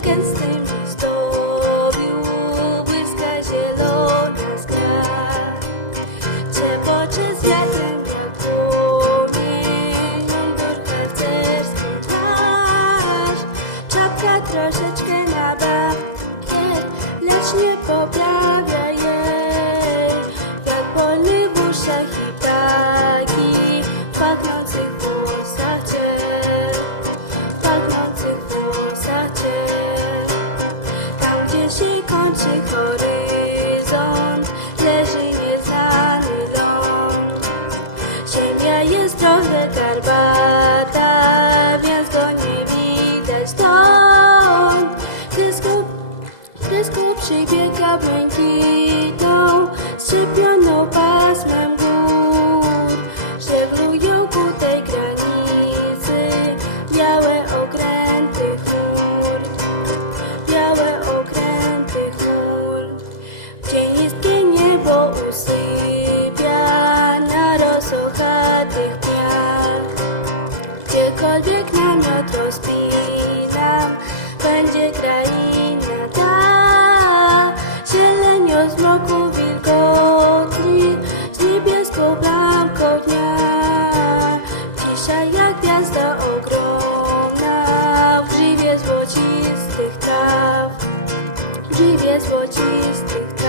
gęstym listowiu błyska zielona skra. Trzepocze z wiatrem jak masz. Czapka troszeczkę na bakier, lecz nie poprawia jej. Jak polny w uszach i ptaki, pachnących kończy horyzont, leży nieznany ląd. Ziemia jest trochę garbata, więc go nie widać stąd. Gdy skup, gdy przybiega błękitną, Gdziekolwiek namiot rozpina, będzie kraina ta. Zielenią zmroku wilgotni, z niebieską bramką dnia. Cisza jak gwiazda ogromna, w żywie złocistych traw w żywie złocistych